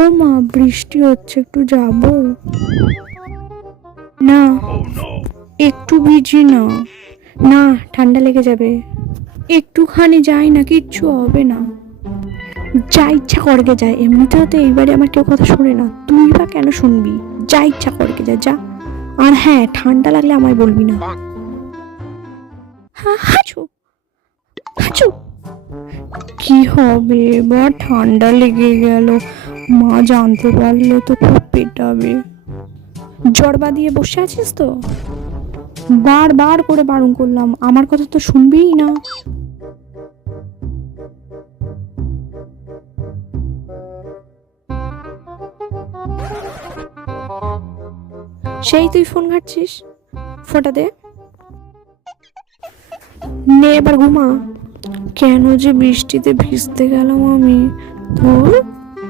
ও মা, বৃষ্টি হচ্ছে, একটু যাবো না? একটু ভিজি না। না, ঠান্ডা লেগে যাবে। একটুখানি যাই না, কিচ্ছু হবে না। যা ইচ্ছা করকে যায়, এমনিতেও তো এইবারে আমার কেউ কথা শোনে না, তুই বা কেন শুনবি? যা ইচ্ছা করকে যা, যা। আর হ্যাঁ, ঠান্ডা লাগলে আমায় বলবি না। হাঁচু হাঁচু। কি হবে এবার? ঠান্ডা লেগে গেল, মা জানতে পারলে তো খুব পেটাবে। জ্বর বাঁধিয়ে বসে আছিস তো? বারবার করে বারণ করলাম, আমার কথা তো শুনবিই না। সেই তুই ফোন ঘাটছিস, ফোনটা দে। নে এবার ঘুমা। কেন যে বৃষ্টিতে ভিজতে গেলাম আমি, ধুর।